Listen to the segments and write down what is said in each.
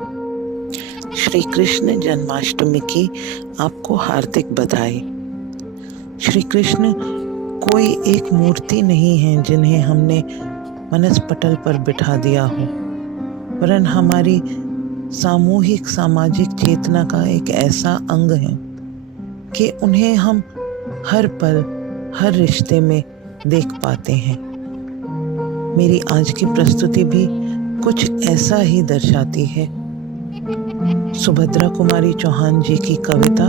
श्री कृष्ण जन्माष्टमी की आपको हार्दिक बधाई। श्री कृष्ण कोई एक मूर्ति नहीं है जिन्हें हमने मनस पटल पर बिठा दिया हो, वरन हमारी सामूहिक सामाजिक चेतना का एक ऐसा अंग है कि उन्हें हम हर पल हर रिश्ते में देख पाते हैं। मेरी आज की प्रस्तुति भी कुछ ऐसा ही दर्शाती है। सुभद्रा कुमारी चौहान जी की कविता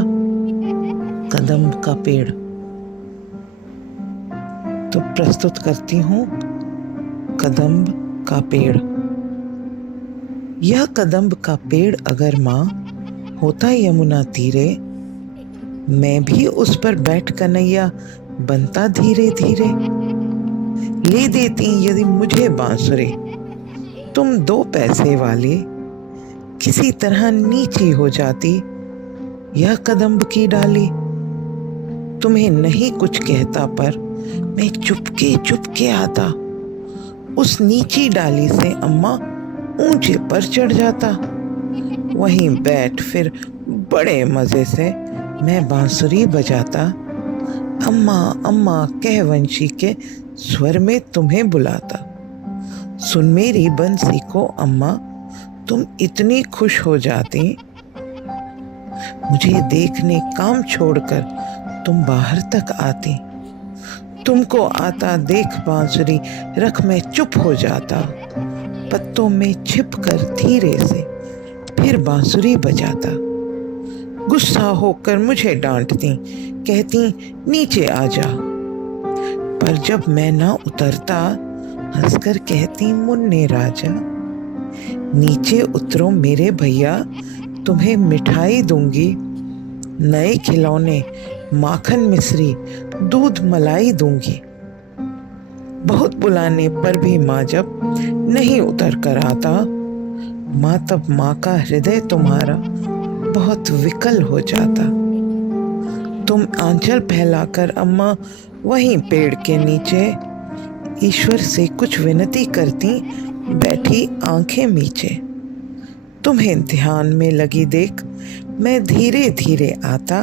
कदम्ब का पेड़। तो प्रस्तुत करती हूँ कदम्ब का पेड़। यह कदम्ब का पेड़ अगर माँ होता यमुना तीरे, मैं भी उस पर बैठ कन्हैया बनता धीरे धीरे। ले देती यदि मुझे बांसुरी तुम 2 पैसे वाले, किसी तरह नीची हो जाती यह कदम्ब की डाली। तुम्हें नहीं कुछ कहता पर मैं चुपके चुपके आता, उस नीची डाली से अम्मा ऊंचे पर चढ़ जाता। वहीं बैठ फिर बड़े मजे से मैं बांसुरी बजाता। अम्मा अम्मा कह वंशी के स्वर में तुम्हें बुलाता। सुन मेरी बंसी को अम्मा तुम इतनी खुश हो जाती, मुझे देखने काम छोड़कर तुम बाहर तक आती। तुमको आता देख बांसुरी रख मैं चुप हो जाता, पत्तों में छिप कर धीरे से फिर बांसुरी बजाता। गुस्सा होकर मुझे डांटती, कहती नीचे आ जा, पर जब मैं ना उतरता हंसकर कहती मुन्ने राजा, नीचे उतरो मेरे भैया तुम्हें मिठाई दूंगी, नए खिलौने माखन मिश्री दूध मलाई दूंगी। बहुत बुलाने पर भी माँ जब नहीं उतर कर आता, माँ तब माँ का हृदय तुम्हारा बहुत विकल हो जाता। तुम आंचल फैलाकर अम्मा वहीं पेड़ के नीचे ईश्वर से कुछ विनती करती बैठी आंखें मीचे। तुम्हें ध्यान में लगी देख मैं धीरे धीरे आता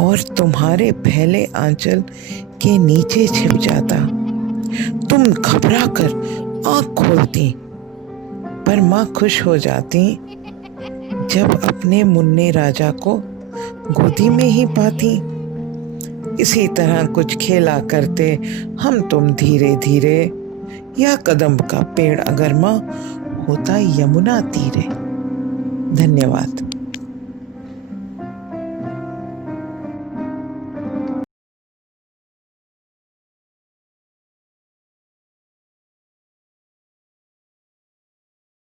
और तुम्हारे फैले आंचल के नीचे छिप जाता। तुम घबरा कर आंख खोलती पर माँ खुश हो जाती जब अपने मुन्ने राजा को गोदी में ही पाती। इसी तरह कुछ खेला करते हम तुम धीरे धीरे, यह कदम्ब का पेड़ अगर माँ होता यमुना तीरे। धन्यवाद।